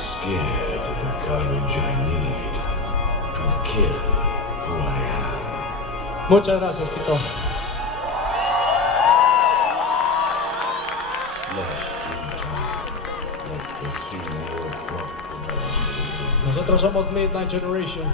scared of the courage I need to kill who I am. Muchas gracias, Quito. Lost in time, like a single drop of water. Nosotros somos Midnight Generation.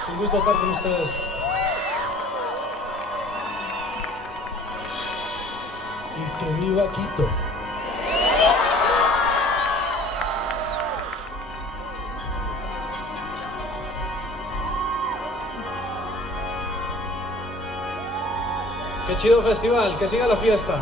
Es un gusto estar con ustedes. Y que viva Quito. Qué chido festival, que siga la fiesta.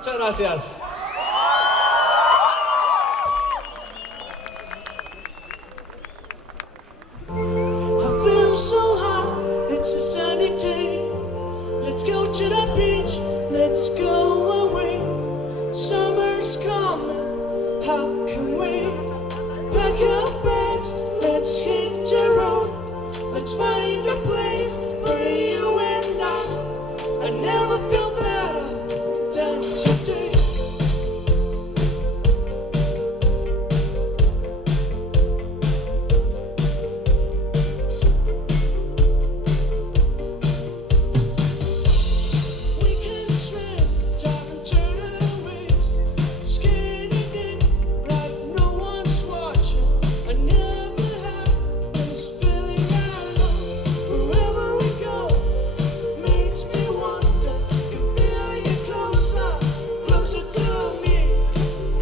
Muchas gracias. I feel so high, it's a sunny day. Let's go to the beach, let's go away. Summer's coming, how can we pack our bags? Let's hit the road, let's find a place for you and I never feel better than today. We can swim, dive into the waves, skating in like no one's watching. I never had this feeling alone. Wherever we go, makes me wonder. Can feel you closer, closer to me.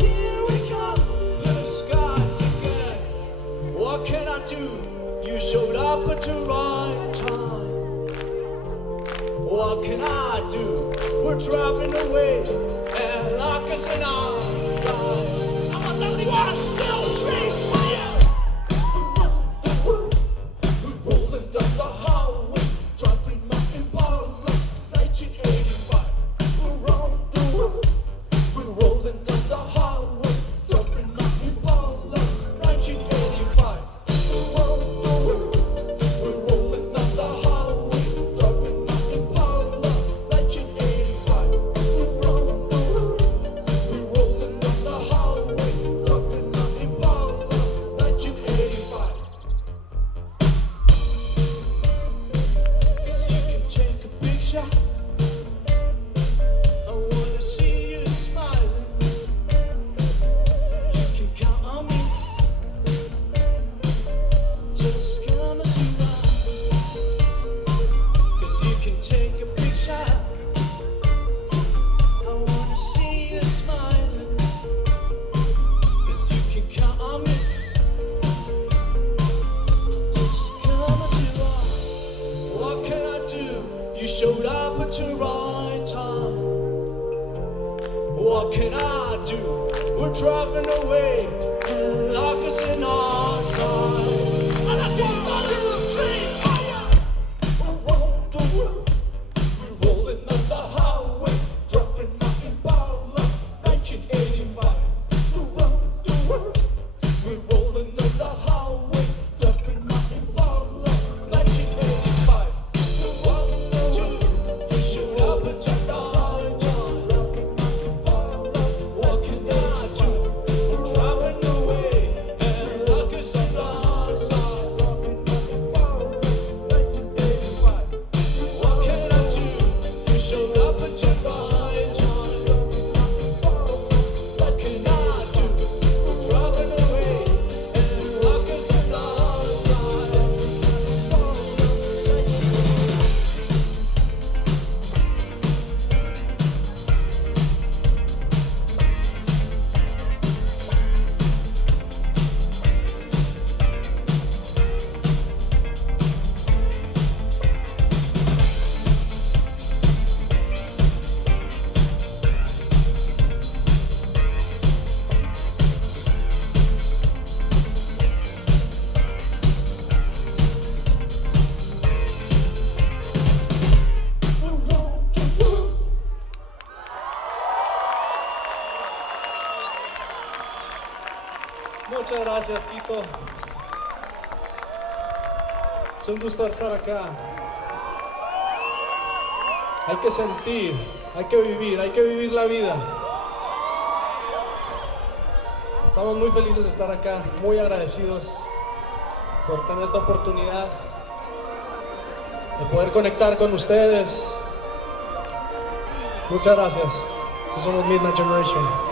Here we come, blue skies again. What can I do? You showed up at the right time. What can I do? We're driving away and lock us in our side. I must only 1, 2, 3, fire! We're rolling down the highway, driving my Impala, 1985. We're on the road. We're rolling down the highway, driving my Impala, 1985. We're on the road. We're rolling down the highway, driving my Impala, 1985. We're on the road. We're rolling down the highway, driving my Impala, 1985. 'Cause you can take a big shot. I wanna see you smiling. You can count on me. Just come as you are. 'Cause you can take a big shot. I wanna see you smiling. 'Cause you can count on me. Just come as you are. What can I do? You showed up at the right time. What can I do? We're driving away and lock us in our side. And I say 1, 2, 3, fire! We're on the road. We're rolling on the highway, driving my Impala, 1985. We're on the road. We're rolling on the highway, driving my Impala, 1985. 1, 2, you showed up at the right time, driving my Impala. What can I do? We're driving away and lock us in our side, driving my Impala, 1985. What can I do? You showed up at the right time, driving my Impala. What can I do? We're driving away and lock us in our side. Muchas gracias, Quito. Es un gusto estar acá. Hay que sentir, hay que vivir la vida. Estamos muy felices de estar acá, muy agradecidos por tener esta oportunidad de poder conectar con ustedes. Muchas gracias. Sí, somos Midnight Generation.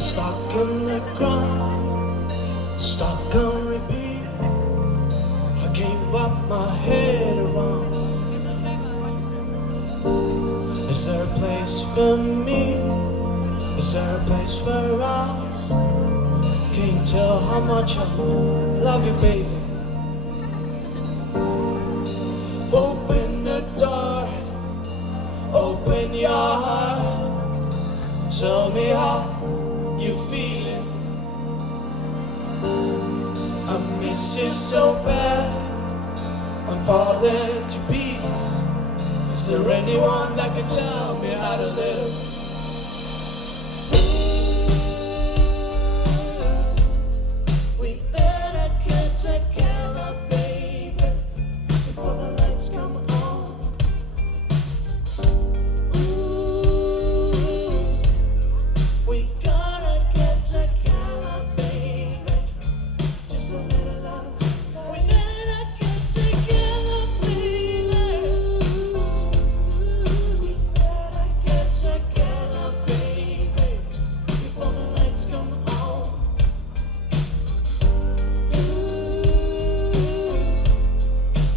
Stuck in the ground, stuck on repeat. I can't wrap my head around. Is there a place for me? Is there a place for us? Can't you tell how much I love you, baby? Open the door, open your heart. Tell me how you feeling. I miss you so bad, I'm falling to pieces. Is there anyone that can tell me how to live? We better get together, baby, before the lights come on. We gotta get together, baby. Just a little love. We gotta get together, baby. We gotta get together, baby, before the lights come on.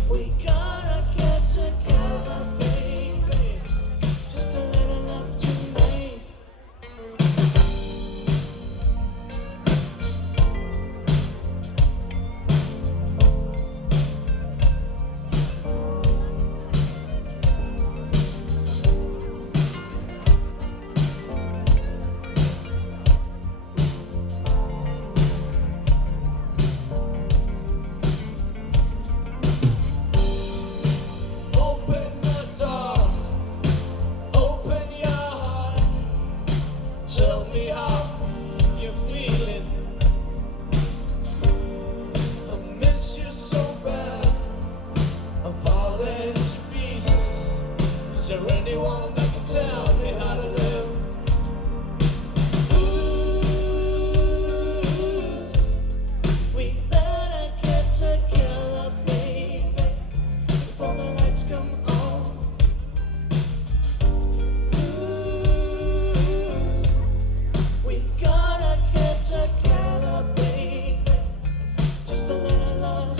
We gotta get together, baby. Just a little love tonight. Open the door, open your heart. Tell me how you're feeling. I miss you so bad, I'm falling to pieces. Is there anyone that can tell me how to live? We better get together, baby, before the lights come on. We gotta get together, baby. Just a little love.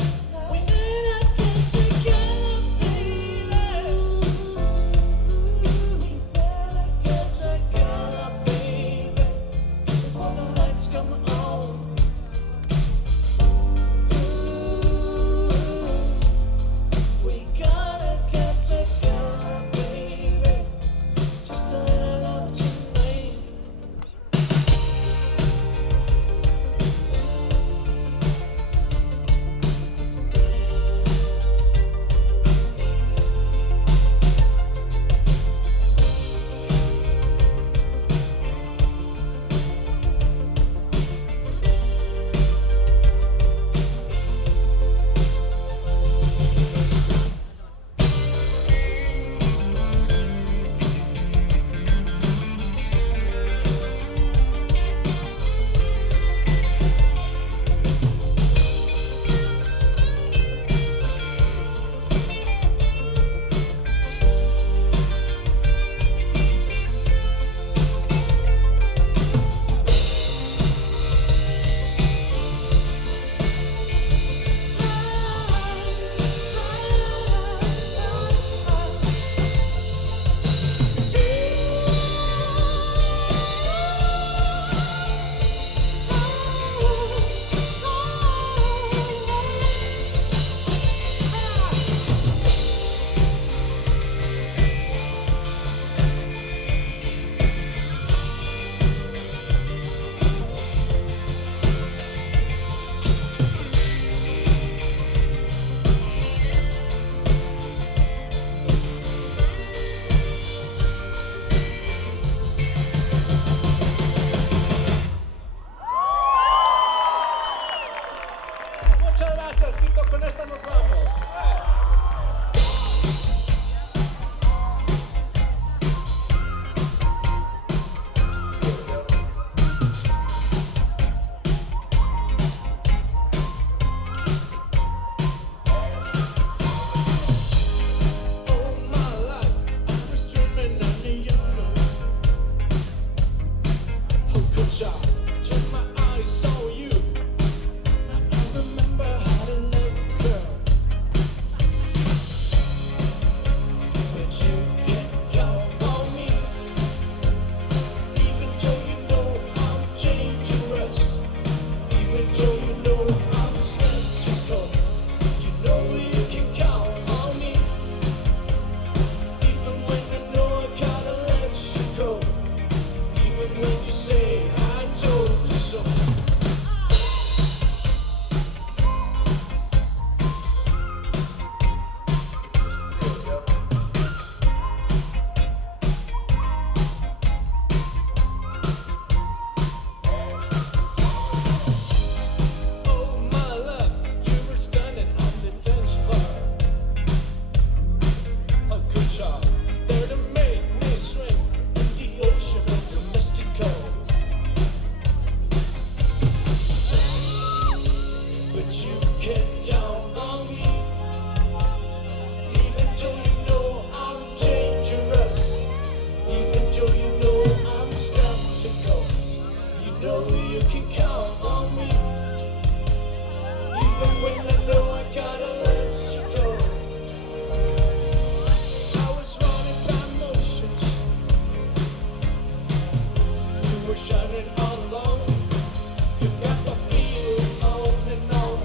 We gotta get together, baby. We better get together, baby, before the lights come on. We gotta get together, baby. Just a little love tonight. Muchas gracias, Quito. Con esta nos vamos. All my life I was dreaming of you. How could I turned my eyes on you. Now I remember how to love you, girl. But you can count on me, even though you know I'm dangerous, even though you know I'm skeptical. You know you can count on me, even when I know I gotta let you go, even when you say I told you so. Oh my love, you were standing on the dance floor. A good shot there to make me swim in the ocean of your mystical. But you can count on me, even though you know I'm dangerous, even though you know I'm skeptical. You know you can count on me, even when I know I gotta let you go. I was running by motions, you were shining all alone. You got my feel on and on.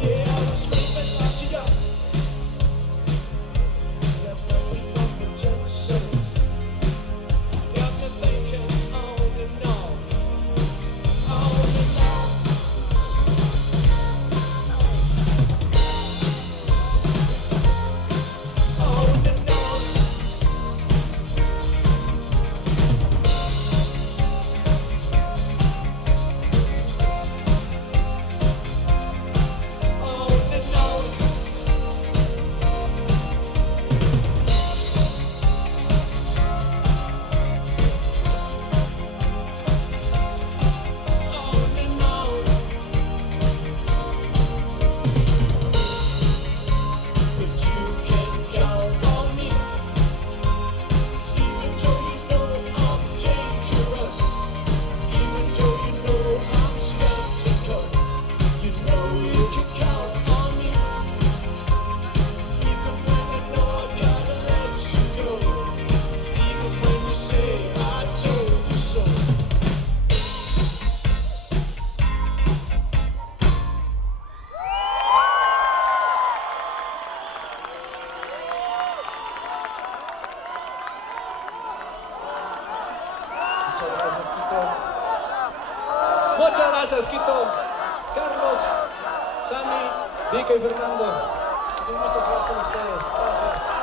Yeah, I was sleeping like you up. Got nothing but potentials. Got me thinking on and on. On and on. On and on. On and on. On and on. But you can count on me, even though you know I'm dangerous, even though you know I'm skeptical. You know you can count on me, even when I know I gotta let you go, even when you say I told you so. Muchas gracias, Quito. Muchas gracias, Quito. Carlos, Sammy, Vika y Fernando. Es un gusto estar con ustedes. Gracias.